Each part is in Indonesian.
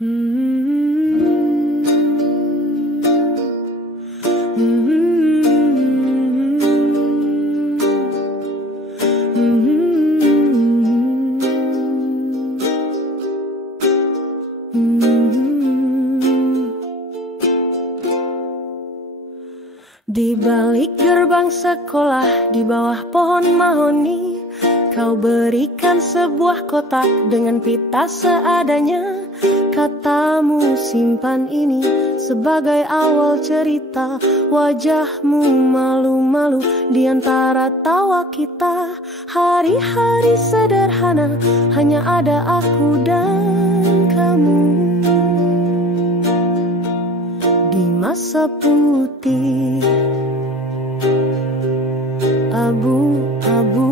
Di balik gerbang sekolah, di bawah pohon mahoni, kau berikan sebuah kotak dengan pita seadanya. Katamu simpan ini sebagai awal cerita. Wajahmu malu-malu di antara tawa kita. Hari-hari sederhana, hanya ada aku dan kamu. Di masa putih abu-abu,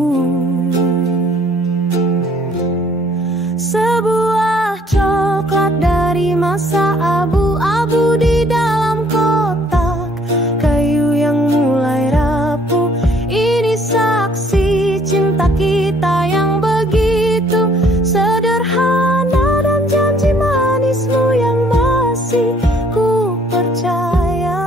sebuah coklat dari masa abu-abu di dalam kotak kayu yang mulai rapuh. Ini saksi cinta kita yang begitu sederhana dan janji manismu yang masih ku percaya.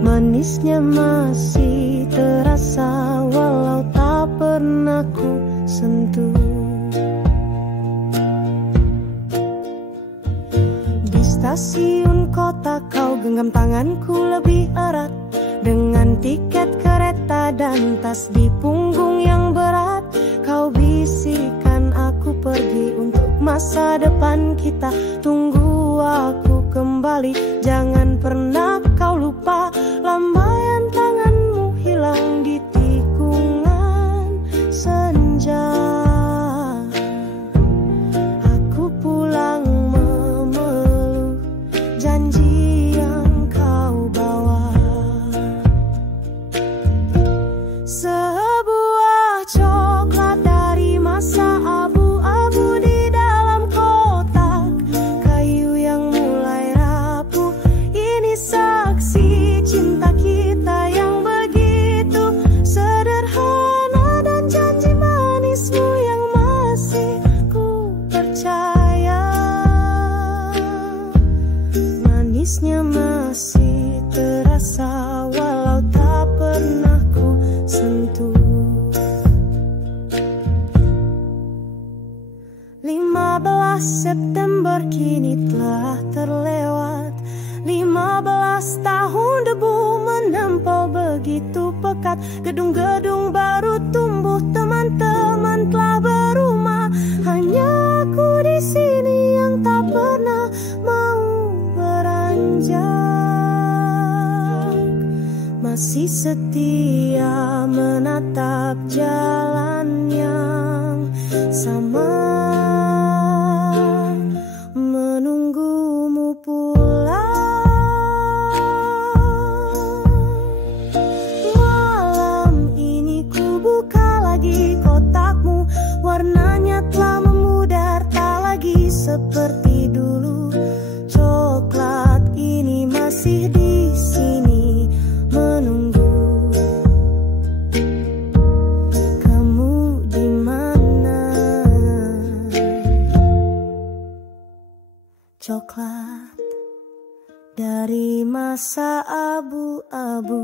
Manisnya masih terasa walau tak pernah ku sentuh. Di stasiun kota kau genggam tanganku lebih erat, dengan tiket kereta dan tas di punggung yang berat. Kau bisikkan aku pergi untuk masa depan kita. Tunggu aku kembali, jangan pernah kau lupa. Lambaian tanganmu hilang di tikungan senja. Aku pulang memeluk janji yang kau bawa. Sebuah coklat dari masa abu-abu di dalam kotak kayu yang mulai rapuh. Ini saksi cinta kita yang begitu sederhana dan janji manismu yang masih ku percaya. Manisnya masih terasa walau tak pernah ku sentuh. 15 September kini telah terlewat. 15 tahun debu menempel begitu pekat. Gedung-gedung baru tumbuh, teman-teman telah berumah. Hanya aku di sini yang tak pernah mau beranjak. Masih setia menatap jalan yang sama, menunggumu pulang. Malam ini ku buka lagi kotakmu. Warnanya telah memudar, tak lagi seperti dulu. Coklat ini masih di sini menunggu. Kamu di mana? Coklat dari masa abu-abu.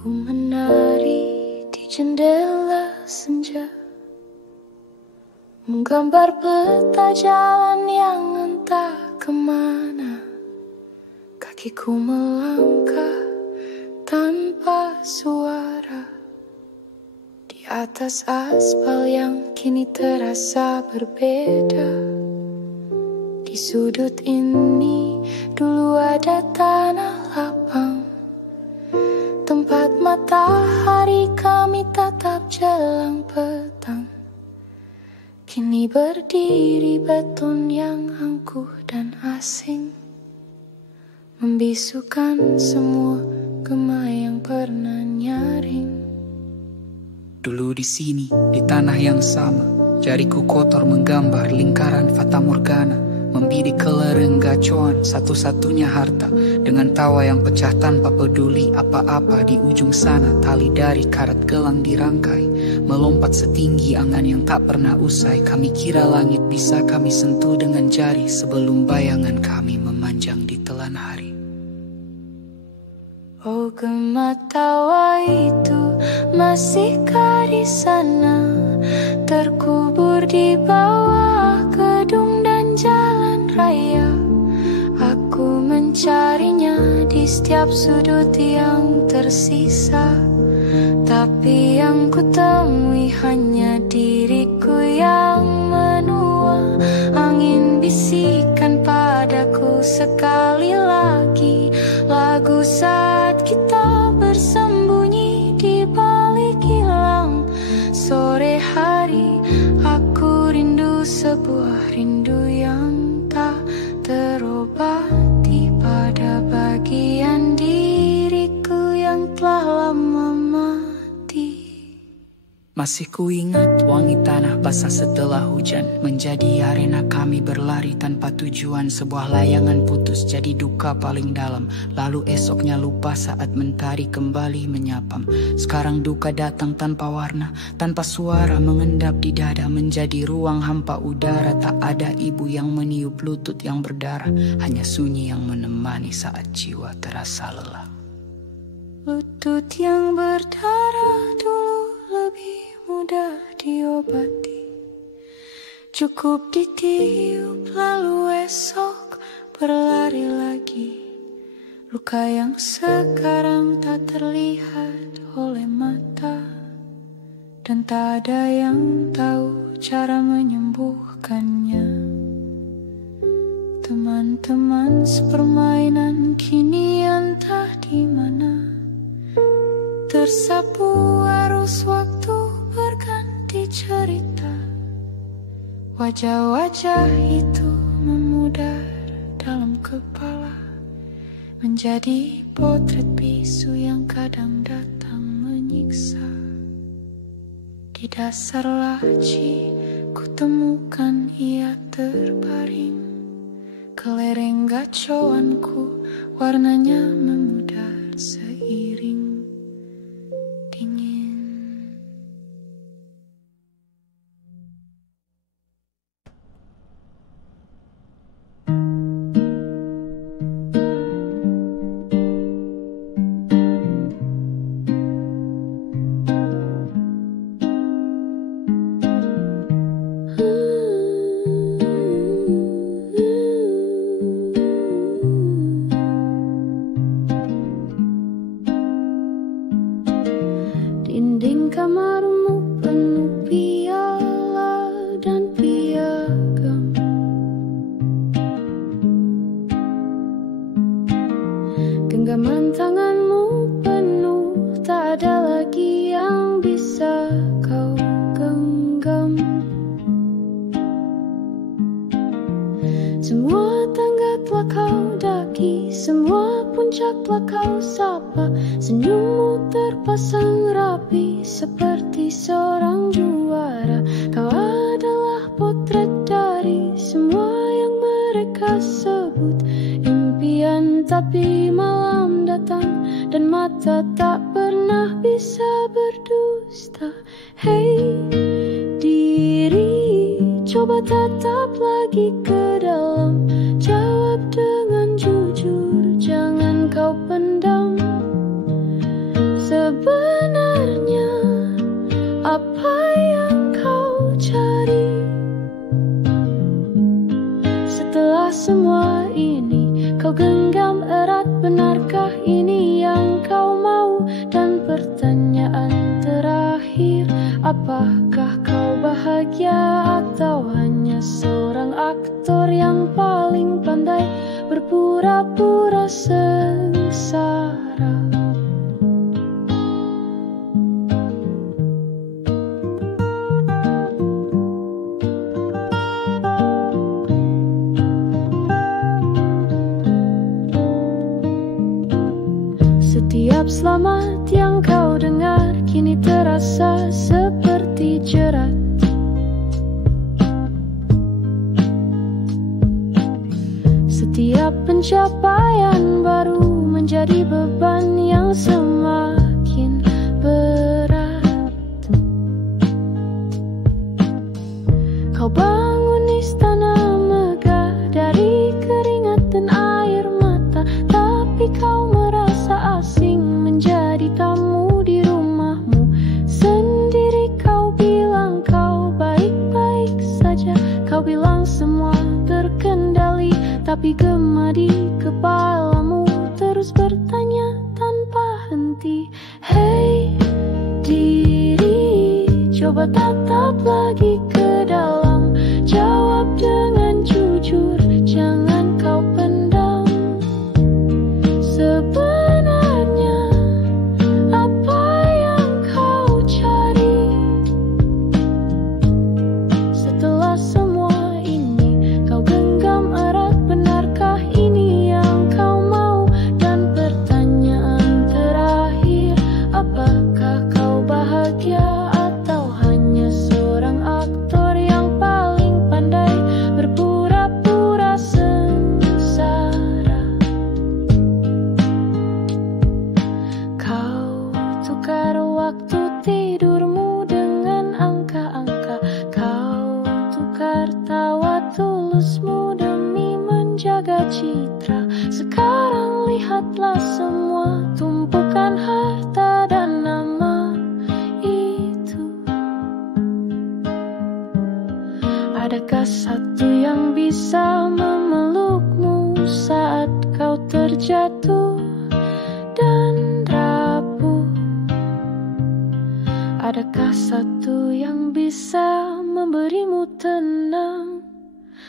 Ku menari di jendela senja, menggambar peta jalan yang entah kemana. Kakiku melangkah tanpa suara di atas aspal yang kini terasa berbeda. Di sudut ini dulu ada tanah lapang, tempat matahari kami tatap jelang petang. Kini berdiri beton yang angkuh dan asing, membisukan semua gema yang pernah nyaring. Dulu di sini, di tanah yang sama, jariku kotor menggambar lingkaran fata morgana, membidik kelereng gacoan satu-satunya harta, dengan tawa yang pecah tanpa peduli apa-apa. Di ujung sana tali dari karat gelang dirangkai, melompat setinggi angan yang tak pernah usai. Kami kira langit bisa kami sentuh dengan jari, sebelum bayangan kami memanjang di telan hari. Oh, gema tawa itu masihkah di sana, terkubur di bawah gedung dan jalan raya. Aku mencarinya di setiap sudut yang tersisa, tapi yang kutemui hanya diriku yang menua. Angin bisikan padaku sekali lagi lagu saat kita bersembunyi di balik kilang. Sore hari aku rindu sebuah rindu yang tak terobati pada bagian diriku yang telah lama mati. Masih kuingat wangi tanah basah setelah hujan, menjadi arena kami berlari tanpa tujuan. Sebuah layangan putus jadi duka paling dalam, lalu esoknya lupa saat mentari kembali menyapam. Sekarang duka datang tanpa warna, tanpa suara, mengendap di dada, menjadi ruang hampa udara. Tak ada ibu yang meniup lutut yang berdarah, hanya sunyi yang menemani saat jiwa terasa lelah. Lutut yang berdarah dulu lebih mudah diobati, cukup ditiup lalu esok berlari lagi. Luka yang sekarang tak terlihat oleh mata, dan tak ada yang tahu cara menyembuhkannya. Teman-teman sepermainan kini entah di mana, tersapu arus waktu berganti cerita. Wajah-wajah itu memudar dalam kepala, menjadi potret bisu yang kadang datang menyiksa. Di dasar laci kutemukan ia terbaring, kelereng gacoanku warnanya memudar seiring dingin. Dinding kamarmu penuh piala dan piagam, genggaman tanganmu penuh, tak ada lagi yang bisa kau genggam. Semua tangga telah kau daki, semua puncak telah kau sapa. Senyummu terpasang rapi seperti seorang juara. Kau adalah potret dari semua yang mereka sebut impian, tapi malam datang dan mata tak pernah bisa berdusta. Hey diri, coba tatap lagi ke dalam, jawab dengan jujur, jangan kau pendam. Sebenarnya apa yang kau cari? Setelah semua ini kau genggam erat, benarkah ini yang kau mau? Dan pertanyaan terakhir, apakah kau bahagia atau hanya seorang aktor yang paling pandai berpura-pura sengsara? Setiap selamat yang kau dengar kini terasa seperti jerat. Setiap pencapaian baru menjadi beban yang semakin berat. Kau bangun istana megah dari keringat dan air mata, tapi kau merasa asing menjadi tamu di rumahmu sendiri. Kau bilang kau baik-baik saja, kau bilang semua terkendali, tapi gema di kepalamu terus bertanya tanpa henti. Hei diri, coba tatap lagi ke dalam, jawab dengan jujur, jangan kau pendam. Sebenarnya apa yang kau cari? Setelah semua ini kau genggam erat, benarkah ini yang kau mau? Dan pertanyaan terakhir, apakah kau bahagia atau hanya seorang aktor yang paling pandai berpura-pura sengsara? Kau tukar waktu tidurmu dengan angka-angka, kau tukar tawa tulusmu demi menjaga citra. Sekarang lihatlah semua tumpukan harta dan nama itu. Adakah satu yang bisa memelukmu saat kau terjatuh dan rapuh? Adakah satu yang bisa memberimu tenang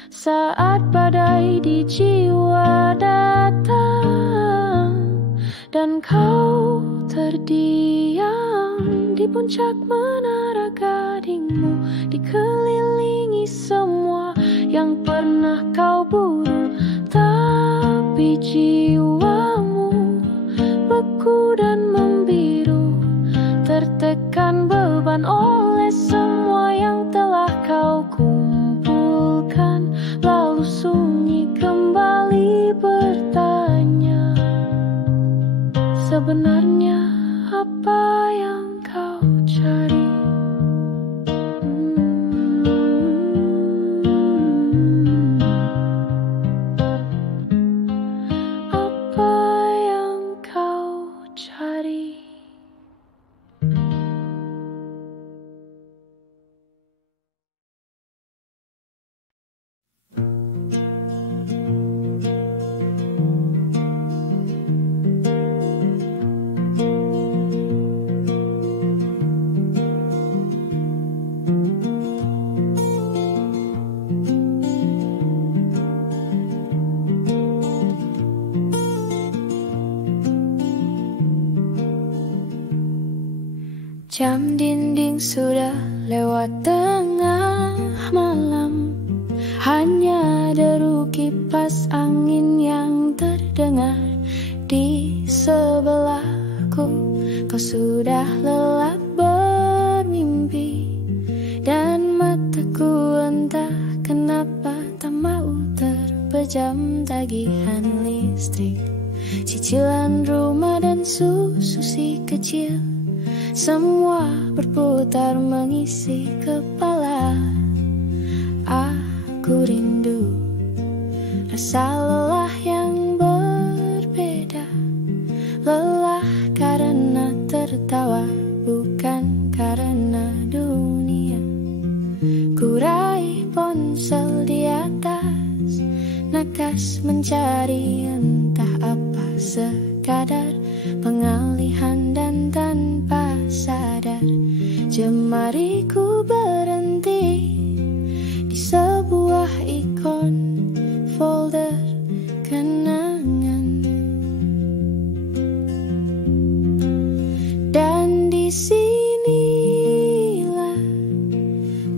saat badai di jiwa datang? Dan kau terdiam di puncak menara gadingmu, dikelilingi semua yang pernah kau buru, tapi jiwamu beku dan membiru, tertekan beban oleh semua yang telah kau kumpulkan. Lalu sunyi kembali bertanya, sebenarnya apa yang kau cari? Apa yang kau cari? Jam dinding sudah lewat tengah malam, hanya deru kipas angin yang terdengar di sebelahku. Kau sudah lelap bermimpi, dan mataku entah kenapa tak mau terpejam. Tagihan listrik, cicilan rumah dan susu si kecil, semua berputar mengisi kepala. Aku rindu rasa lelah yang berbeda, lelah karena tertawa mencari entah apa, sekadar pengalihan dan tanpa sadar jemariku berhenti di sebuah ikon folder kenangan. Dan di sinilah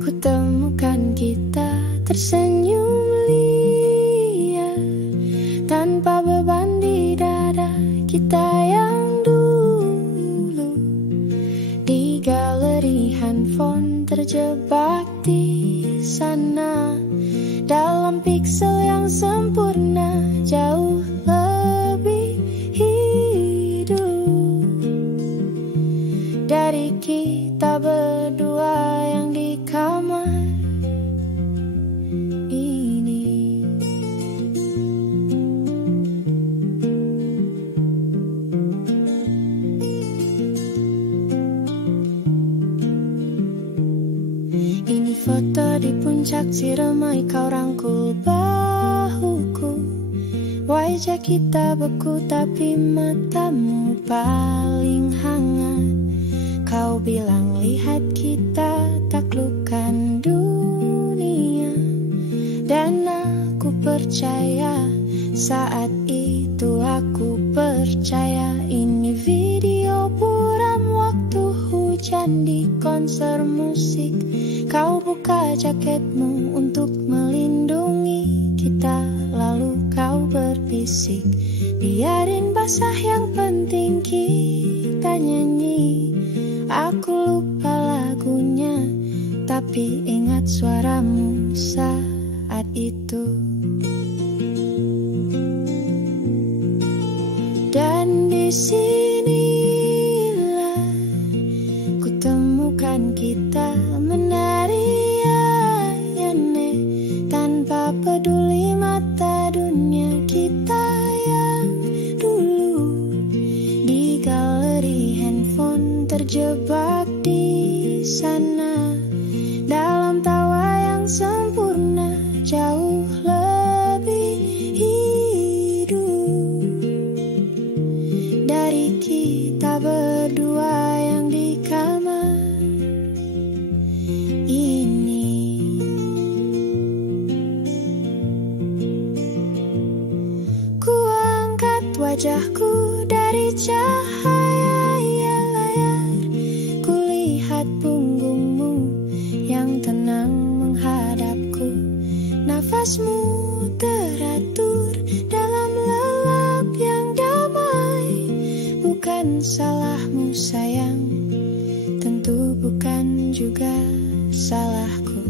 ku temukan kita tersenyum liar tanpa beban di dada kita yang dulu di galeri handphone terjebak di sana dalam piksel yang sempurna jauh lebih hidup dari kita berdua yang di kamar ini. Ini foto di puncak Ciremai, kau rangkul bahuku. Wajah kita beku tapi matamu paling hangat. Kau bilang lihat kita taklukkan dunia. Dan aku percaya, saat itu aku percaya. Ini video buram waktu hujan di konser musik. Kau buka jaketmu untuk melindungi kita. Lalu kau berbisik, biarin basah yang penting kita nyanyi. Aku lupa lagunya, tapi ingat suaramu saat itu. Dan di sinilah ku temukan kita menari aneh tanpa peduli mata dunia kita yang dulu di galeri handphone terjebak di sana dalam tawa yang sempurna jauh lebih hidup dari kita berdua yang di kamar ini. Ku angkat wajahku dari cahaya layar. Kulihat punggungmu yang tenang menghadapku. Nafasmu teratur dalam lelap yang damai. Bukan salahmu sayang, tentu bukan juga salahku.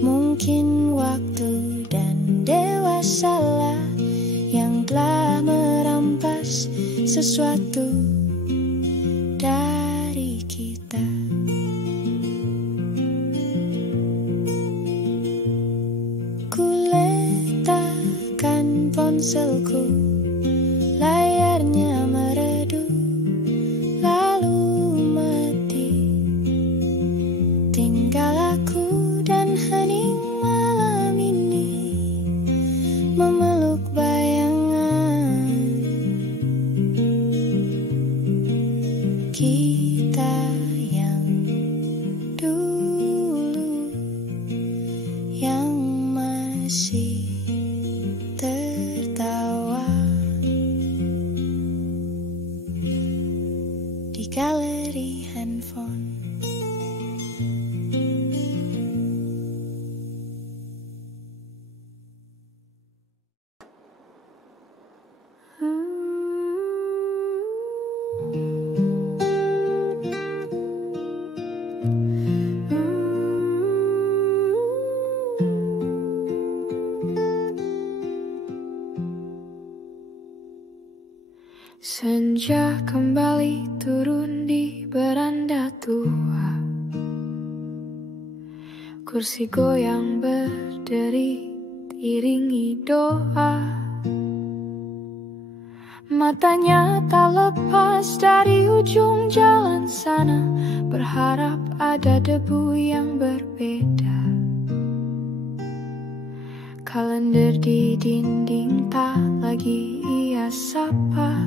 Mungkin waktu dan dewasalah yang telah merampas sesuatu dari kita. Ku letakkan ponselku, layarnya meredup lalu mati. Tinggal aku dan hening malam ini memeluk bayangan kita yang dulu yang masih tertawa di galeri handphone. Senja kembali turun di beranda tua. Kursi goyang berderi iringi doa. Matanya tak lepas dari ujung jalan sana, berharap ada debu yang berbeda. Kalender di dinding tak lagi ia sapa,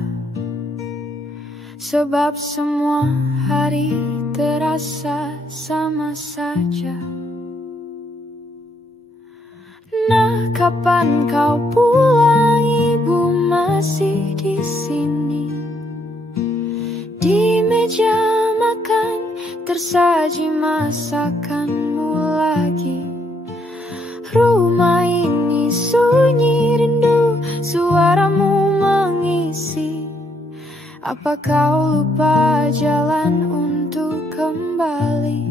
sebab semua hari terasa sama saja. Nah, kapan kau pulang? Ibu masih di sini. Di meja makan tersaji masakanmu lagi. Rumah ini sunyi, rindu suaramu mengisi. Apa kau lupa jalan untuk kembali?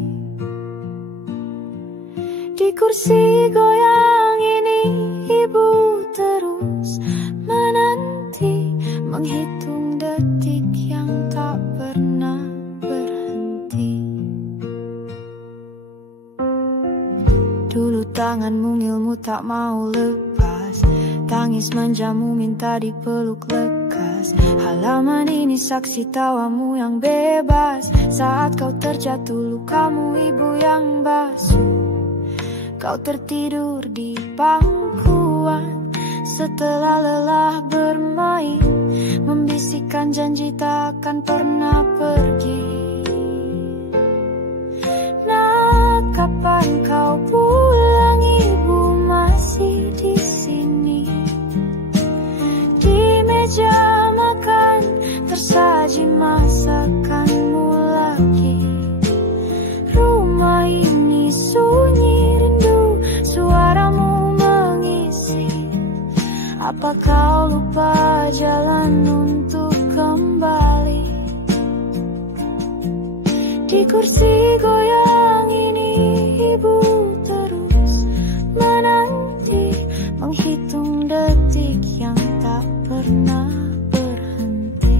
Di kursi goyang ini ibu terus menanti, menghitung detik yang tak pernah berhenti. Dulu tangan mungilmu tak mau lepas, tangis manjamu minta dipeluk lekas. Halaman ini saksi tawamu yang bebas. Saat kau terjatuh lukamu ibu yang basuh. Kau tertidur di pangkuan setelah lelah bermain, membisikkan janji takkan pernah pergi. Nah, kapan kau pulang? Ibu masih di sini. Di meja makan tersaji masakanmu lagi. Rumah ini sunyi, rindu suaramu mengisi. Apa kau lupa jalan untuk kembali? Di kursi goyang ini ibu terus menanti, menghitung detik yang tak pernah berhenti.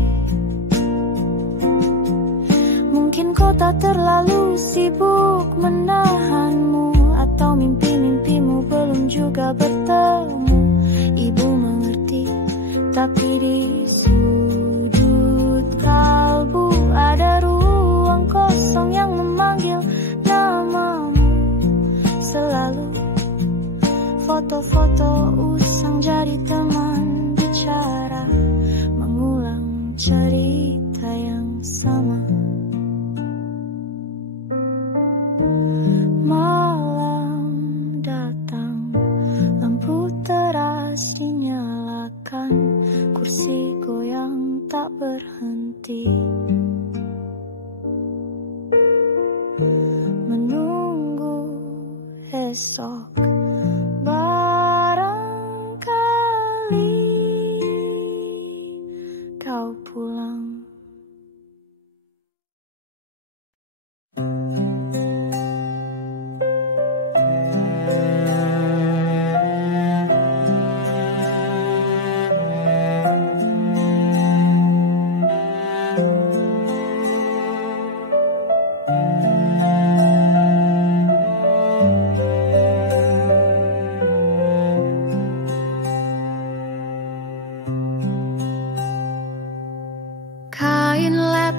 Mungkin kota terlalu sibuk menahanmu, atau mimpi-mimpimu belum juga bertemu. Ibu mengerti, tapi di sudut kalbu ada ruang kosong yang memanggil namamu. Selalu foto-foto usang jadi teman bicara, mengulang cerita yang sama. Malam datang, lampu teras dinyalakan, kursi goyang tak berhenti. Menunggu esok, barangkali kau pulang.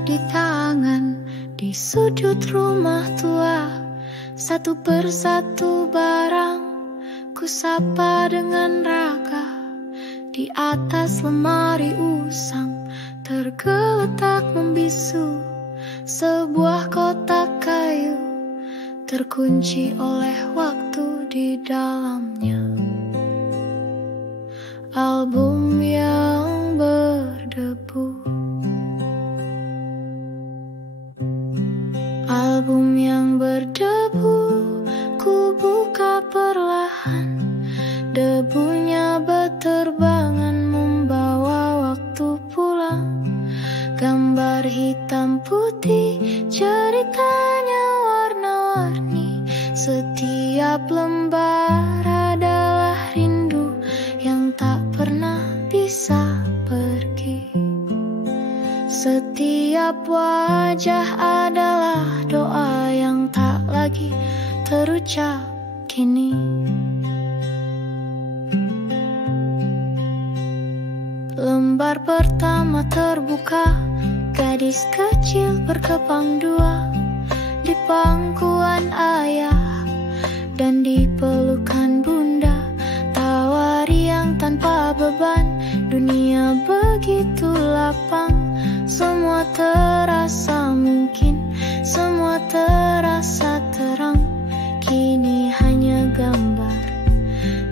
Di tangan, di sudut rumah tua, satu persatu barang ku sapa dengan raga. Di atas lemari usang tergeletak membisu sebuah kotak kayu, terkunci oleh waktu di dalamnya. Album yang berdebu, album yang berdebu, ku buka perlahan. Debunya berterbangan membawa waktu pulang. Gambar hitam putih, ceritanya warna-warni. Setiap lembar adalah rindu yang tak pernah bisa pergi. Setiap wajah adalah doa yang tak lagi terucap kini. Lembar pertama terbuka, gadis kecil berkepang dua di pangkuan ayah dan di pelukan bunda. Tak tanpa beban. Dunia begitu lapang, semua terasa mungkin, semua terasa terang. Kini hanya gambar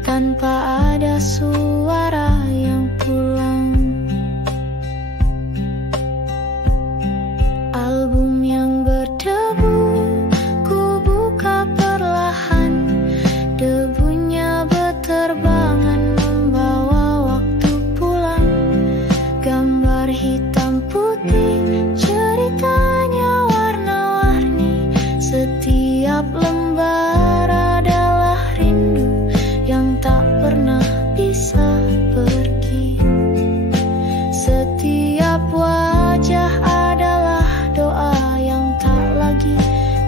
tanpa ada suara yang pulang. Album yang berdebu ku buka perlahan, debunya berterbangan membawa waktu pulang. Gambar hitam putih, ceritanya warna-warni. Setiap lembar adalah rindu yang tak pernah bisa pergi. Setiap wajah adalah doa yang tak lagi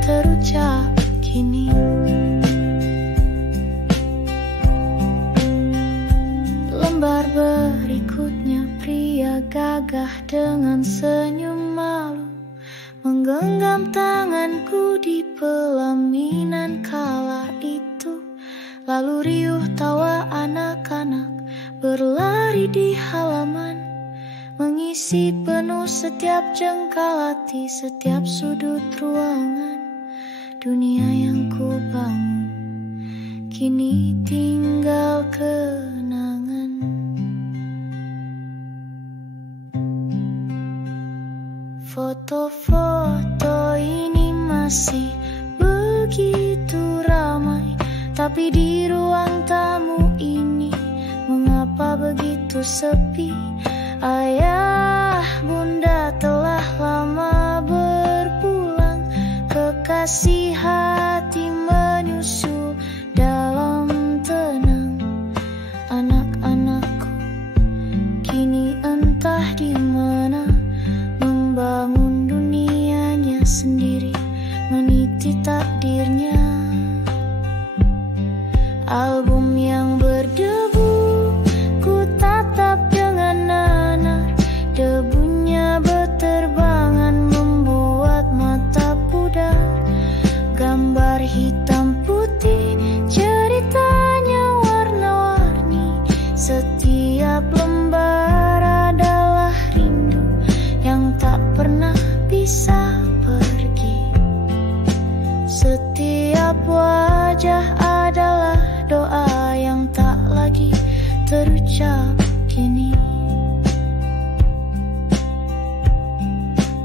terucap kini. Lembar berikutnya, pria gagah dengan senyum malu menggenggam tanganku di pelaminan kala itu. Lalu riuh tawa anak-anak berlari di halaman, mengisi penuh setiap jengkal hati, setiap sudut ruangan. Dunia yang ku bangun kini tinggal kenangan. Foto-foto ini masih begitu ramai, tapi di ruang tamu ini mengapa begitu sepi? Ayah, bunda telah lama berpulang, kekasih hati menyusul dalam tenang. Anak-anakku kini entah di mana, membangun dunianya sendiri, meniti takdirnya. Album yang berdebu ku tatap dengan nanar, debunya berterbangan membuat mata pudar. Gambar hitam putih, ceritanya warna-warni. Setiap lembar adalah rindu yang tak pernah bisa pergi. Setiap wajah adalah doa yang tak lagi terucap kini.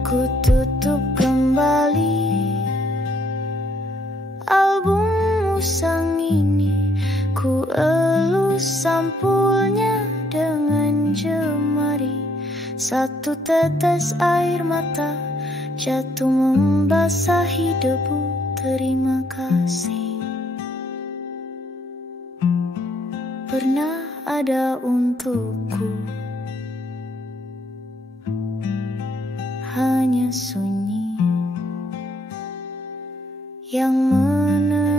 Ku tutup kembali album usang ini, ku elus sampulnya dengan jemari. Satu tetes air mata jatuh membasahi debu. Terima kasih pernah ada untukku. Hanya sunyi yang menemaniku.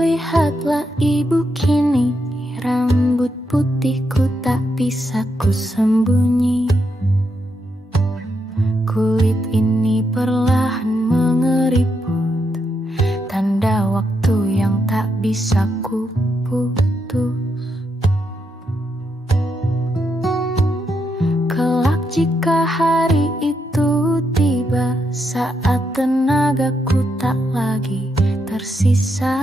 Lihatlah ibu kini, rambut putihku tak bisa ku sembunyi. Kulit ini perlahan mengeriput, tanda waktu yang tak bisa ku putus. Kelak jika hari itu tiba, saat tenagaku tak lagi tersisa,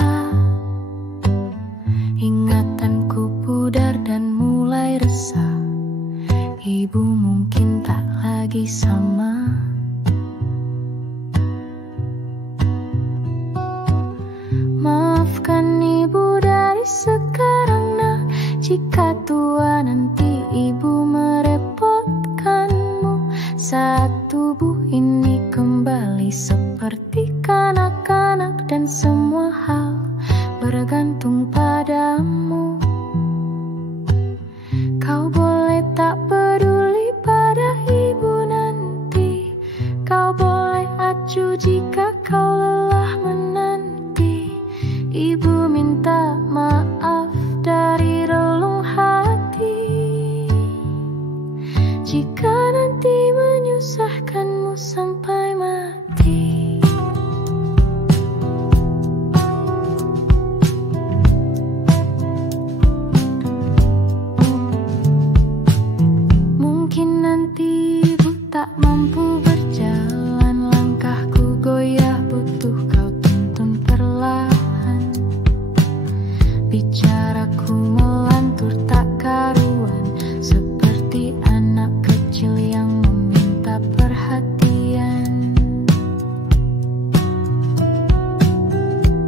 ingatanku pudar dan mulai resah. Ibu mungkin tak lagi sama. Maafkan ibu dari sekarang nak, jika tua nanti ibu merepotkanmu. Saat tubuh ini kembali seperti kanak-kanak dan semua hal bergantung padamu. Kau boleh tak peduli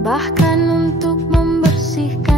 bahkan untuk membersihkan